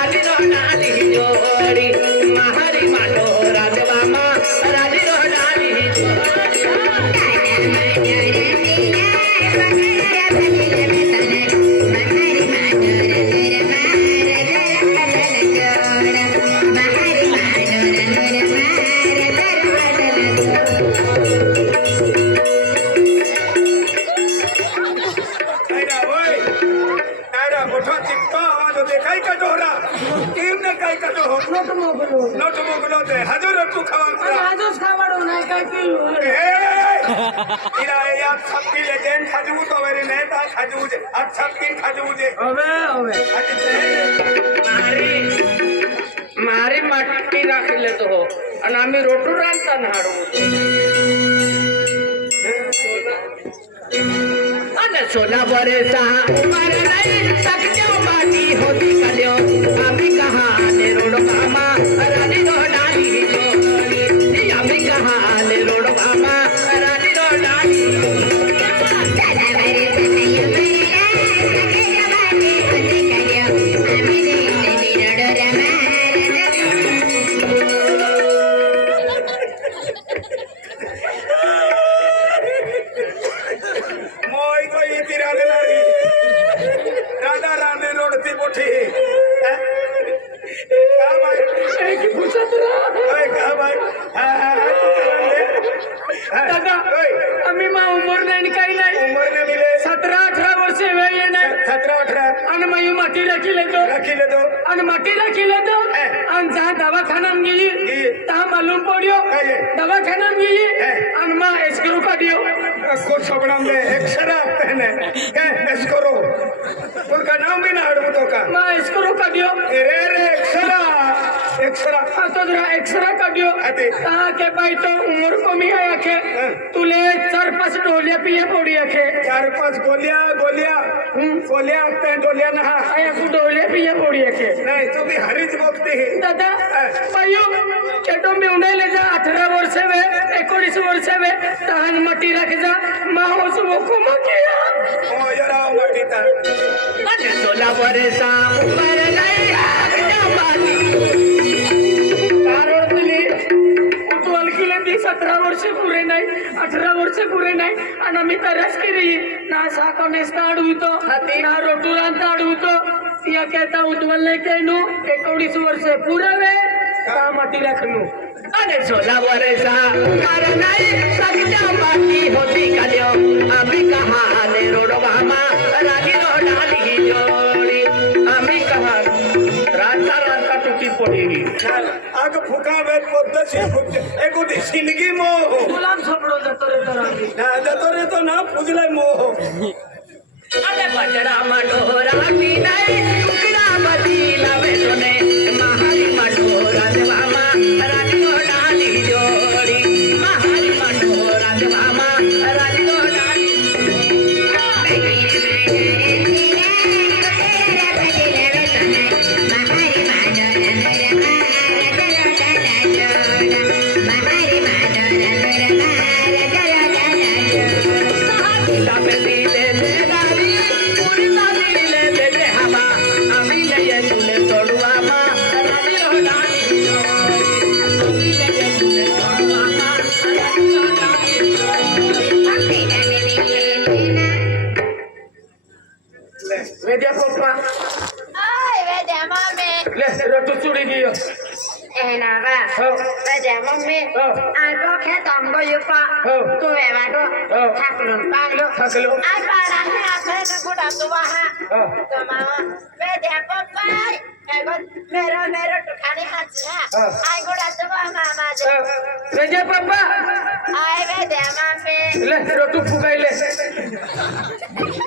राजी रोडाली जोडी महारी मानो राजवामा राजी रोडाली नोट मोकलो ते हजर तू खवांचा आजच खावाडो नाही काय की इरा या सबकी लेजेंड खाजू तो मेरे नेता खाजू जे अच्छा किन खाजू जे ओबे मारी मटकी राखले तो हो आणि आम्ही रोटू रांधता हाडू अने सोला बरेसा उमर नाही सक्यो बाटी होती कल्यो आम्ही कहा आले रोड मामा राजी रोडाली जोडी आम्ही कहा आले रोड मामा राजी रोडाली मोई कोई तिराने नारी राधा राने रोडती मोठी का भाई एक पुछत रहा ओए का भाई दादा आम्ही मा उमर नाही काही नाही उमर ने मिले 17-18 वर्षे वेळ येणार 17-18 आणि मग माटी राखीले तो रखिले दो आणि माटी राखीले तो आणि जहा दवाखान्यात गेली ता मालूम पड्यो दवाखान्यात गेली आणि मग एस्क्रू काढियो को सबड़म दे एक्सरा पहने के एस्करो उनका नाम भी ना अड़ू तो का मग एस्क्रू काढियो रे रे एक्सरा तो जरा एक्सरा काढियो कहा के भाई तो उम्र कमी है आखे तुले 4-5 ढोलिया पिया पड़ी आखे 4-5 गोलियां ते डोलिया नहा आया को ढोलिया पिया पड़ी आखे नहीं तू भी हरिज बोलती है दादा पायो केटो में उन्हें ले जा 18 वर्ष वे 19 वर्ष वे तहन मटी रख जा माँ उसको कुमा किया ओ जरा मटी ता अने सोला बरेसा उमर नाही सक्यो बाटी कारण दिली उतवाल किले ती 17 वर्ष पुरे नाही 18 वर्ष पुरे नाही आणि आम्ही तरस केली ना साकोने स्टाडुतो ना रोटुरांत आडुतो या कहता उतवाल ने कहनु 19 वर्ष पुरावे ता माटी रखनु अने सोला बरेसा उमर नाही सक्यो बाटी होती कल्यो आम्ही कहा आले रोड मामा राजी रोडाली जोडी आम्ही कहा रांता रांता टुकी पडी आग फुका में पद्धति एगोटी जिंदगी मोह गुलाम सोपडो जातो रे तर आम्ही ना जतो रे तो ना पुजले मोह अने बजरा मनोरा की नाही टुकड़ा बदीला वेतोने महारी मनोरा देवामा राजी रोडाली जोडी महारी मनोरा देवामा राजी रोडाली दिला पे दिले दे गाडी पुरीला दिले दे हवा आम्ही नाही तुले सोडवा मा राजी रोडाली जोडी आम्ही नाही तुले सोडवा मा राजी रोडाली वेद्या पप्पा Ay, vete a mami. ले रोटू चुडी गियो Nada. हो Vete a mami. Oh. Ay, ¿por qué tambo yo pa? Oh. Tu beba tu. Oh. Taklun panglo. थाकलो Ay, para que hacer de pura tu baja. Oh. Tu mamá. Vete a papá. Ay, mero tu cani hacha. Oh. Ay, gura tu mamá. वेद्या पप्पा Ay, vete a mami. ले रोटू फुगाइले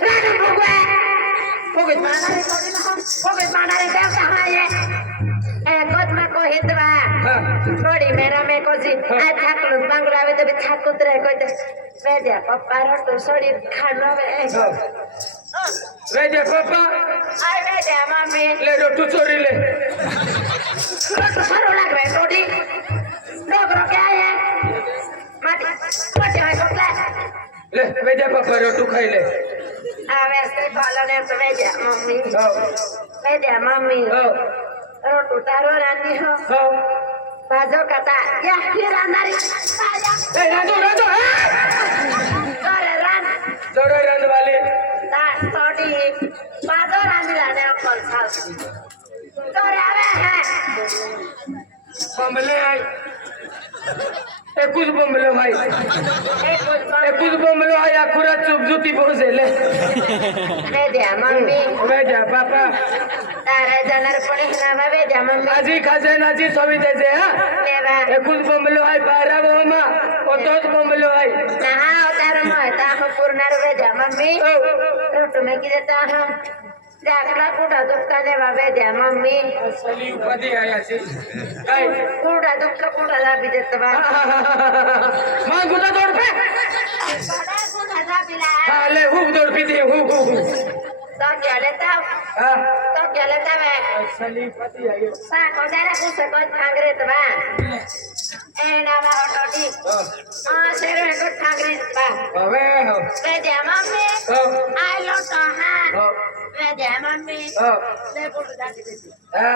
Rana pugwe. Pugwe mana de kodina. Pugwe mana de devta haye. God ma ko hitwa. हा थोड़ी मेरा में को जी आ थाकलुन बांगला वे तो थाक कुतरे को दे वेद्या पप्पा रो तो सोडी खानो वे वेद्या पप्पा आई वेद्या मम्मी ले रोटू चोरी ले तो सारो लागवे सोडी लोग रो क्या है माटी कोटे है कोटला ले वेद्या पप्पा रोटू खाइले आ वैसे पालन है तो वेद्या मम्मी हो वेद्या मम्मी हो रोटू तारो रांधी हो हो भाजो काता या ही रांधारी ए राजू राजू करे रान जोडो रंधवाले ता तोडी भाजो रांधी लाने अकल साल करे आवे है बमले आई एकूच बमलो भाई एकूच बमलो आई अखुरा चुपजुती पोहोचेले वेद्या मम्मी वेजा बापा तारा जाणार कोणी नावा वेद्या मम्मी आजी खजानाची सवी देते हा नेवा एकूच बमलो आई बारा बोमा ओतोच बमलो आई नहा तारा मोहता हो पूर्ण वेद्या मम्मी रोटू में की देता हम जाकला कुठा दुकाने बाबे द्या मम्मी असली उपाधी आहे अशी काय कुठा दुःख कुठा दाबी देत बा मग गुडा दोडपे कुठा दाबीला हा ले हु दोडपी दे हु तो केले तवे असली उपाधी आहे सा कोदारा कुसकत ठाकरेत बा ए नावा ऑटोटी शेरे को ठाकरेत बा हवे हो वेद्या मम्मी हो आय लोटो हा हो वेद्या मम्मी हो ले कुठा दाबी देती हा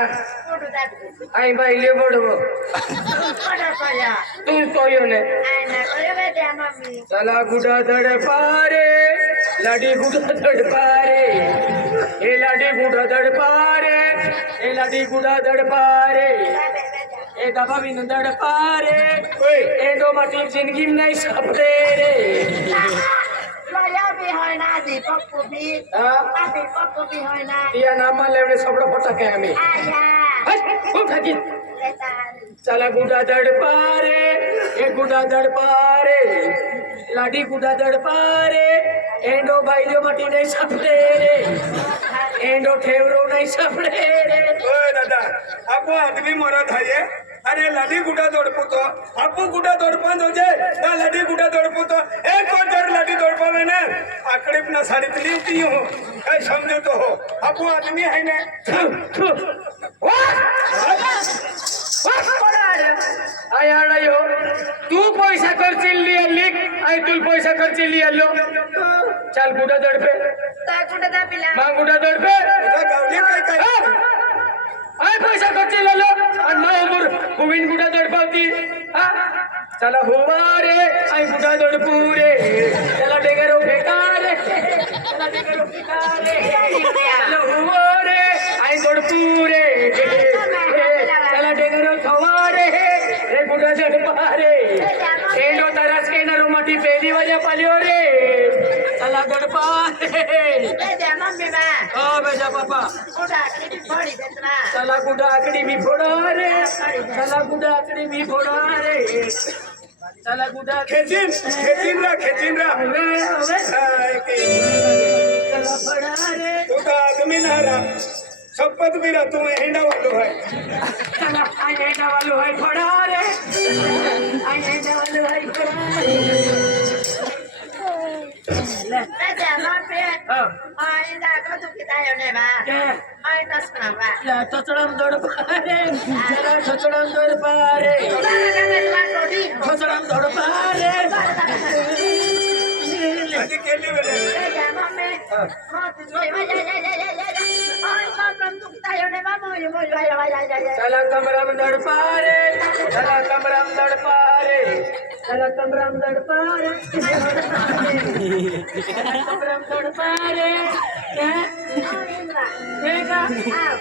कुठा दाबी देती आई बाई ले बडवो कुठा पाया तू सोयो ने आय ना करे वेद्या मम्मी चला गुडा दड पारे लाडी गुडा दड पारे ए लाडी गुडा दड पारे ए लाडी गुडा दड पारे ए दबा बिन दड पारे ए दो माटी जिंदगी में नहीं सपरे रे लया भी होय ना दीपक को भी हाँ दीपक को भी होय ना या नामा लेवने सबड़ो फटके हमें आया हट उठ हकी लेता चला गुडा दड पारे ए गुडा दड पारे लाडी गुडा दड पारे एंडो बाईलो माटी नहीं सपरे रे एंडो ठेवरो नहीं सपरे रे ओय दादा आपो आदमी मरद है अरे लड़ी गुडा दौड़पू तो आपू गुडा दौड़पा दो जे ना लड़ी गुडा दौड़पू तो एक और डर लड़ी दौड़पा में ना आकड़े अपना साड़ी तलीती हूँ कहीं समझो तो हो आपू आदमी है ना आयो तू पैसा खर्च लिया लिख आई तू पैसा खर्च लिया लो चल गुडा दड़ पे ता कुठे दाबीला मां गुडा दड़ पे गावली काय काय आई पैसा खर्च ले लो और ना उमर गोविंद गुडा दड़ पावती हां चला हुआ रे आई गुडा दड़ पूरे चला डेगरो बेकार चला डेगरो बेकार चला हुआ रे आई दड़ पूरे चला डेगरो थवारे रे गुडा दड़ पारे एंडो तरस के नरो मटी पहली वजह पालियो रे चला दड़ पारे वेद्या मम्मी बा ओ बेजा पापा कुठा किती फोडी देत बा चला गुडा आकड़ी भी फोड़ा रे चला गुडा आकड़ी भी फोड़ा रे चला गुडा खेचीन रा हवे चला फोड़ा रे तू तो आदमी ना रहा शपथ भी रहा तू हेंडा वालो है चला आई एंडा वालो है फोड़ा रे आई एंडा वालो है फोड़ा ले वेद्या मम्मी आई दा को तू कितायो ने बा के आई तसना बा या तचड़म दौड़ पारे चला तचड़म दौड़ पारे तचड़म दौड़ पारे अजी केली वेले वेद्या मम्मी मत जोई वा जा आई कम तू कितायो ने बा मोय मोय जा चला कमरम दौड़ पारे चला कमरम दौड़ पारे चला कमरम दौड़ पारे कमरम दौड़ पारे क्या आओ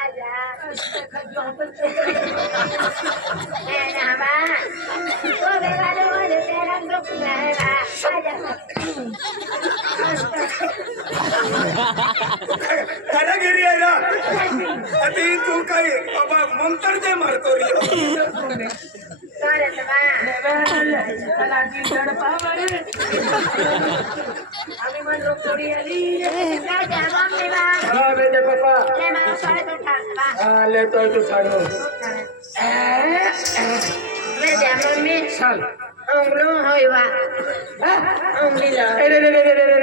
आजा ए ना बा तो बेवाले वाले तेरा दुख है बा कारागिरी आहे ना अति तू काही बाबा मंतर जे मारतो रे करे बा चला की दौड़ पारे आम्ही मन रोक तोडी आली वेद्या मम्मी बा हाँ बेटे पापा ले मारा सारे तो ठाक बा हाँ ले तो छाड़ो वेद्या मम्मी चल अंगलो होयवा अंगलीला अरे रे रे रे रे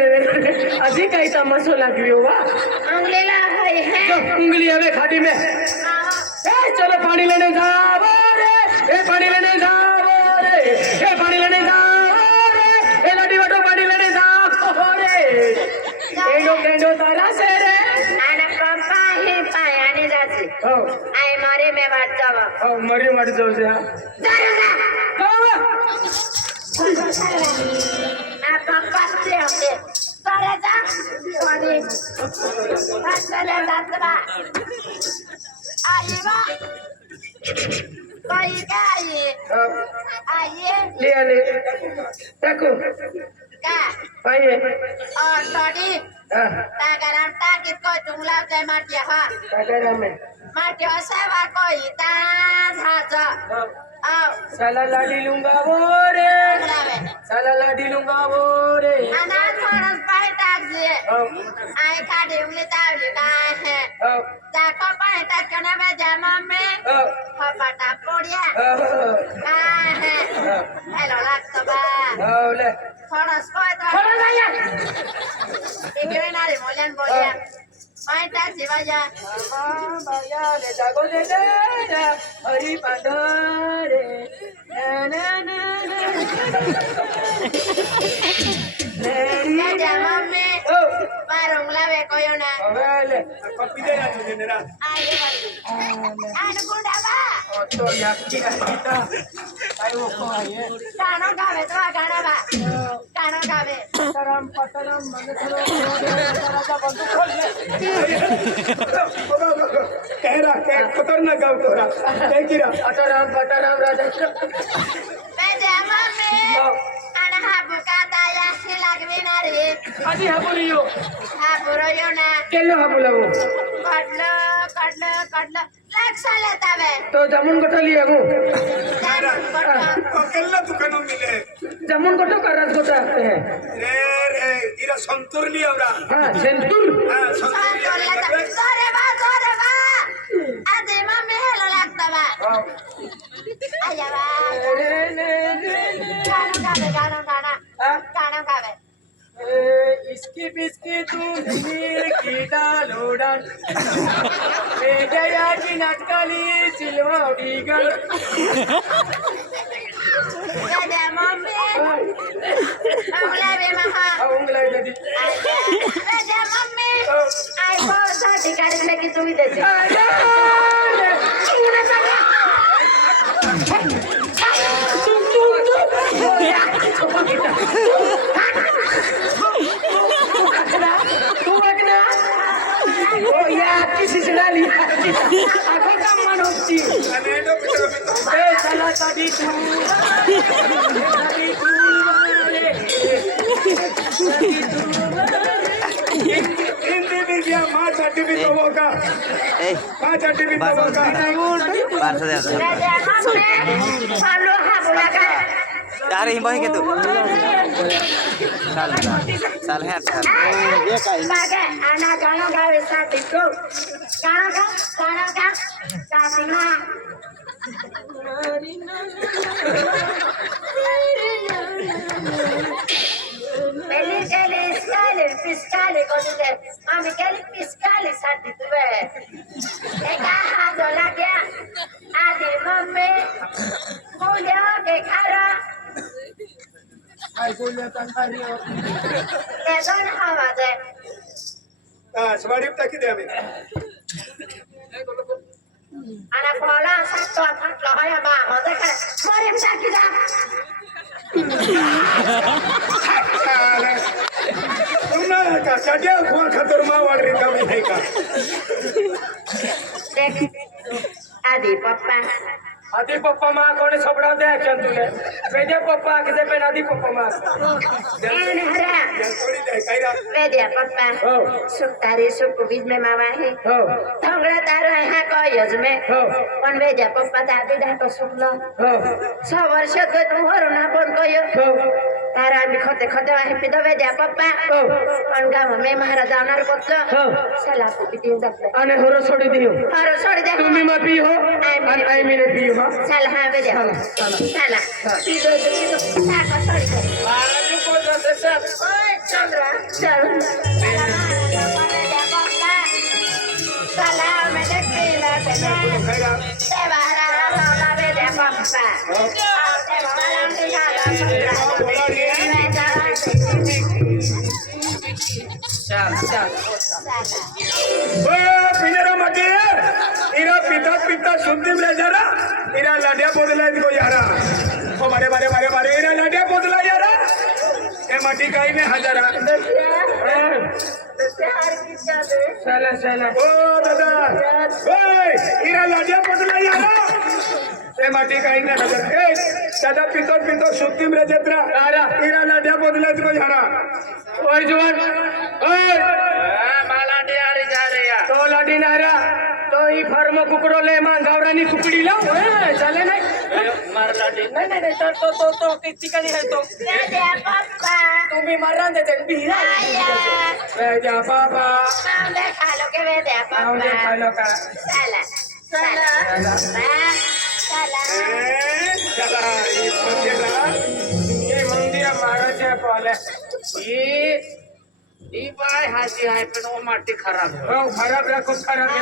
रे अजी काही तमाशो लागली वा अंगलीला होय है जो उंगली हवे खाटी में ए चलो पानी लेने जाओ रे ए पानी लेने जाओ रे ए पानी लेने जाओ रे ए लाडी वाटो पानी लेने जाओ रे एडो केडो तारा से रे आना पंपा ही पायाने जाते हो आई मरी में मर जाओ हो मरी मर जाऊ द्या आप पत्ते होते सारे जा वाली पत्ते दातरा आइए बा कोई काय आइए ले टाकू का पाहिजे और तोड़ी ताकराम ताकित को जुमला जय माटिया हा काय करायला मी माटिया सेवा कोई ताज हाजा आओ साला लाडी लूंगा वो रे बुलावे साला लाडी लूंगा वो रे अनाथ मानस पाए ताजिए हो आई खाड़ी उंगली तावली का है हो जाको पाए ताज कने में जामा में हो पटा पोड़िया हो का है हेलो लागतो बा हो ले थोड़ा स्कोय तो थोड़ा जाया इकडे ना रे मोलन बोलिया पाए ताज शिवाजा भैया ले जागो ले ले हरी पांडरे ना ना ले जामा में हो मारूंग लावे कोयो ना अबे पप्पी दे ना तुझे मेरा आगे वाली आन गुंडा बा तो याकी kita ayo ko aye गाणं गावे तो गाणं बा गाणं गावे पताराम पताराम मन करो राजा बंदूक खोल ले कह रहा कह खतरनाक गाव तोरा कह गिरा पताराम राजा बेजा मम्मी आन हा बुकाता या सी लागवे ना रे आधी हा बोलियो हा बुरोयो ना केलो हा बोलावो कडलं लक्ष लेतावे तो जामुन गोटा लिया गो अकेला दुकानों मिले जामुन गोटा का रात गोटा आते हैं रे रे इरा संतूर लिया उरा हाँ सेंटूर हाँ संतूर लिया जोरे बा आदि मम्मी हेलो लागता बा आया बा गाणं गावे इसकी बिस्की तू नीर की डालोडान मेजया की नाटकाली चिलवाडी गण बेजा मम्मी उंगला महा उंगला ददी बेजा मम्मी आई बहुत साठी काढले की तुम्ही त्याची किसी से डाली aku kan manusia अनेडो पिटरो पिटरो salah tadi tu Hindi भी क्या माँ चाटी भी तो होगा माँ चाटी भी तो होगा बेजा मम्मी हालो हा बोला का Cari himbau gitu. Salah Sebagai anak galau gawe satiku, galau kasihna. Eli fiskali kosite, mami keli fiskali satiku be. Eka hado lagi, adi mami, mulia ke kara. Ay gulatan tayo Ezon hava de. हाँ सवारी तक दे हमें Anak bola satu anak lohaya mah, mode kan. Mari sakit dah. तुमने का चढ़िया खुआ खतर माँ वाल रही कमी नहीं का Dek, adi papa. आधी पप्पा माँ कोने सबड़ा दे क्या तूने मेरे पप्पा किसे पे आधी पप्पा माँ Ini hara. थोड़ी दे कहीं Media papa. हो Suk tari suk kubis me mama he. हो Thongla taro ha ko yojme. हो Kon media papa tadi dah to suklo. हो 6 वर्ष को तुम हरो ना फोन कोयो. हो तारा मी खोते वाहे पिदो media papa. हो Kon gama me महाराजा अनार पत्लो. हो Salah ku pitin zakle. आने होरो छोड़ी दियो Haro sori deh. तुम्ही मा पी हो आई मीने पी हो Salah ha media. Salah. Pido. Saka sori ko. आराजू को दस sir Oi, Chandra. Salam. Salam medekila beda. Sebara la beda papa. Te malam tinggal चल चल ओ पिनेरा मटे इरा पिता पिता शुद्धी में जरा इरा लाडिया बोदला इसको यारा ओ मारे मारे मारे मारे इरा लाडिया बोदला यारा ए माटी काई ने हजारा चला चला ओ दादा ओए इरा लाडिया बोदला यारा ए माटी काई ने हजार ए दादा पिता पिता शुद्धी में जत्रा इरा लाडिया बोदला इसको यारा और जवान ओए मालाटी आरी जा रे या तो लाडी नारा तो ही फार्म कुकड़ो ले मां गावरानी कुकड़ी लाओ चले नहीं मार लाटी नहीं नहीं नहीं तो किसी का नहीं है तो तुम भी मर रहे थे बीरा जा बाबा आओ दे खा लो का चला ये बंदेला ये मंदिर महाराज है पहले ई बाय हाथी आहे पण ओ माटी खराब है ओ खराब है कुछ खराब है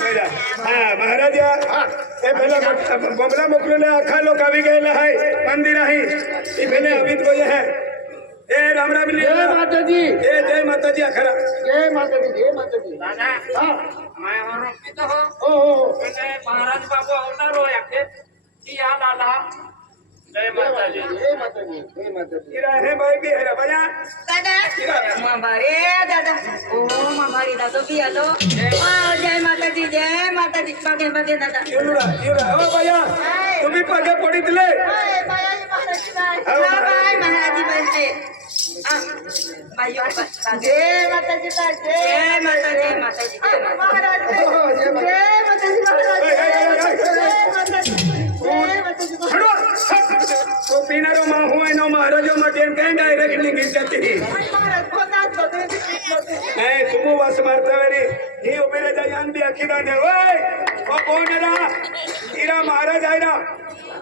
बैठा हाँ महाराज ये पहले बमला मोकलेले अखा लोक आवी गेले है मंदिर आहे ये पहले अभित को है ए राम राम ली जय माता जी ए जय माता जी अखरा जय माता जी जय माता जी दादा हाँ मैं ओळखीत हो ओ मैंने महाराज बाबू होणार हो याके की या लाला जय माता जी जय माता जी जय माता जी इरा है भाई भी है बजा मामारे दादा ओ मामारी दादा भी आलो जय माता जी मागे मागे दादा युरा ओ भैया तुम्ही पागे पडितले बाय महाराजी बनते जय माता जी जय माता जी महाराज जय माता जी हड़ो तो पीनारो मा हुआ नो महाराजो मटेन कहीं डायरेक्ट नहीं जाती है तुम वास मारता वेरी ही उमेरे जान भी अखिदा ने ओए ओ कोण रा इरा महाराज आयरा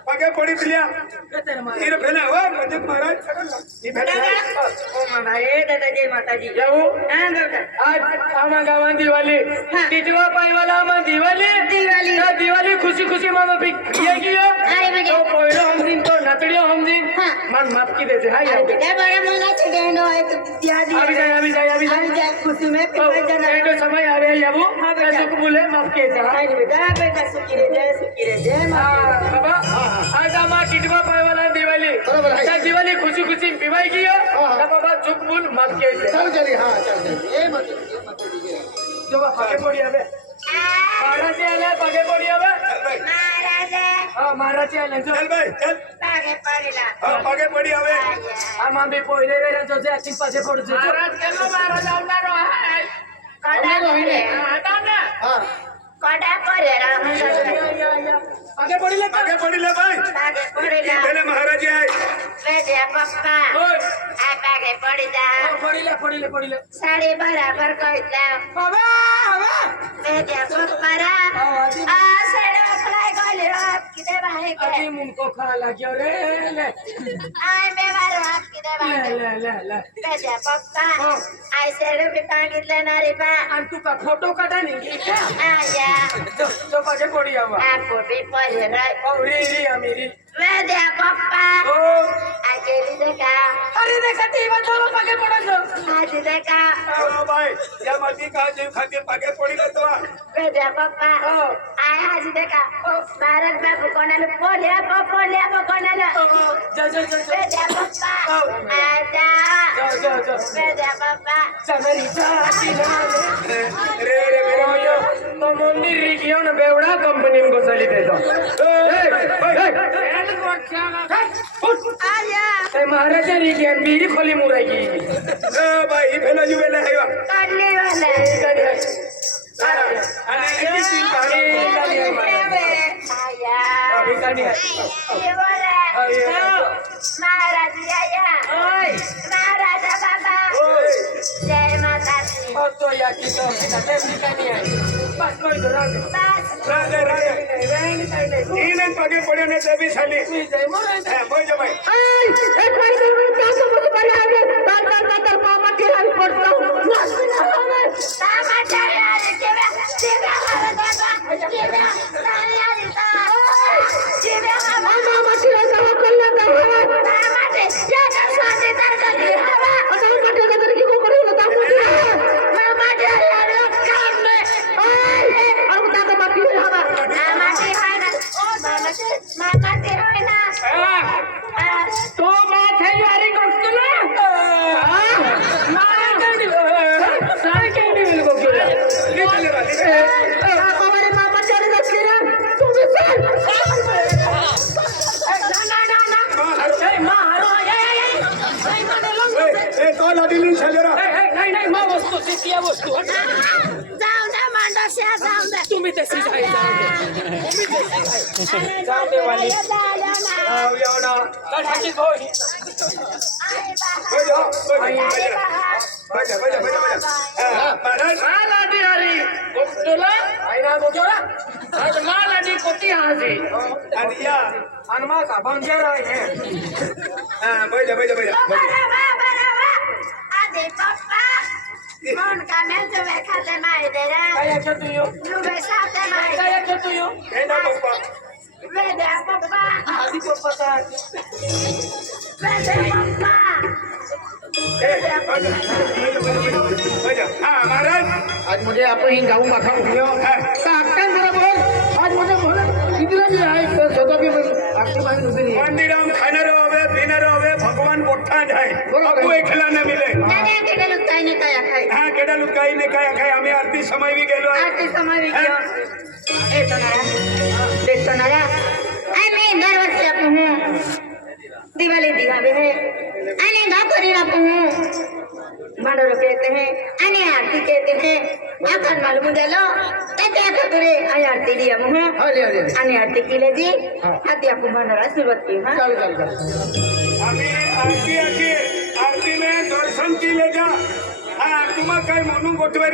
पगे पड़ी लिया इरा पहले ओ मजद महाराज ये पहले ओ मामारे दादा जय माता जी जाऊ हाँ दादा आज आमा गावान दिवाळी टिटवा पायवाला आमा दिवाळी दिवाळी खुशी खुशी मामा ये कियो अरे म्हणजे तो पहिलो हमदिन तो नातडियो हमदिन मन माफ की देते हाय आओ बेटा बड़ा मना से देनो है तो याद अभी जाए खुशी में तो एटो समय आवे याबू कैसे को बोले माफ के जा हाय बेटा सुखी रे जय हां बाबा आज आमा टिटवा पायवाला दिवाळी त्या दिवाळी खुशी खुशी पिवाई कियो त्या बाबा चुप बोल माफ के चल चली हां चल ए मत जो पागे पड़ी आवे महाराज आले पागे पड़ी आवे महाराज हां महाराज आले चल भाई चल पागे पड़ीला हां पागे पड़ी आवे आमा बी पहिले वेळा जो जे अचिक पासे पडतो महाराज केलो महाराज आवणार आहे आता ना कोडा परेला आगे पडले पागे पड़ी ले भाई पागे पड़ीला पहले महाराज आए बेटे पप्पा ओय आ पागे पड़ी जा पडले साड़ी बराबर कहला बाबा बेटे पप्पा रा आ साड़ी खलाई गले आप किदे भाई के अभी मुनको खा लाग्यो रे ले आय बेवार आप किदे भाई ले बेटे पप्पा आय साड़ी भी काढले ना रे बा आणि तू का फोटो काढा नाही आया जो पागे पडी आवा आप भी पढ़े रे री अमीरी बेटे पप्पा ओ अकेली देखा अरे देखा ती बंदो पागे पडो आज देखा ओ भाई या मती का जीव खाते पागे पड़ी ले तो बेटे पप्पा आय आज देखा महाराज बाबू कोणाला पोल्या कोणाला जा बेटे पप्पा आजा जा बेटे पप्पा चमेरी जा रे यो तो मंदिर रिगियो न बेवडा कंपनी में बसली देतो आया ते महाराजा रिगिया मेरी खोली मुराई ओ भाई पहले जो वेले है काढले वाला अरे इतनी सी पानी आया अभी कानी है ये बोला महाराज आया ओय महाराजा बाबा ओए जय माता दी और तो या की तो ते कानी है बस कोई धरा दे बस राजा इने पागे पड़े ने तभी साली जय मोरे है मोय जो भाई एक भाई तुम क्या समझ पड़े आगे बात मामा के हाल पड़ता मामा चला जेबे हमारा बाबा जेबे मामा के हाल कल्ला का मामा के क्या कर साथे तर कर हवा और मटे का तर की को करे लता मामा के यार काम में ओए जाऊ दे. तुम्ही तशी जाय जाऊ दे. तुम्ही तशी जाय. जाऊ दे वाली. झालं ना. एवढा कशाची गोळी? महाराज हा लाडी आली. तुला आईना बोलला. ला लाडी कोती आजी. आणि या अनमा का बंजर आहे. बैजा बैजा बैजा बरोबर. आधी पप्पा. कोण कामेल तुम्ही खाते माहिती रे. काय याच्या तू यो? तुम्ही साथे माहिती. काय याच्या तू यो? हे ना पप्पा वेद्या पप्पा. आधी पप्पाचा. वेद्या पप्पा. बैजा हा महाराज आज मुझे आपण ही गाऊ माथा उठलो. काकन बरोबर आज मुझे बोला इतना भी आहे तर स्वतः भी आपकी बाई उभी नहीं. मंदिरम खाना रहोगे पीना रहोगे भगवान बोठा जाए आपको एक खिलाना मिले नाही केलं काही नाही काय खाय. हा केडा लुकाई ने काय काय आम्ही आरती समय भी गेलो आहे. आरती समावी गयो. ए सोनारा. देख सोनारा. आम्ही दरवर्षी आपण दिवाळी दिवावे है. आणि गापरी आपण भांडोर कहते हैं आणि आरती कहते हैं. आपण मालूम गेलो त्याच्या खातुरे आई आरती दिया मुह आणि आरती केले जी हाती आपण भांडोरा सुरुवात की. हा आम्ही आरती आरती में दर्शन केले जा हा तुम्हाला काय म्हणून गोठवारी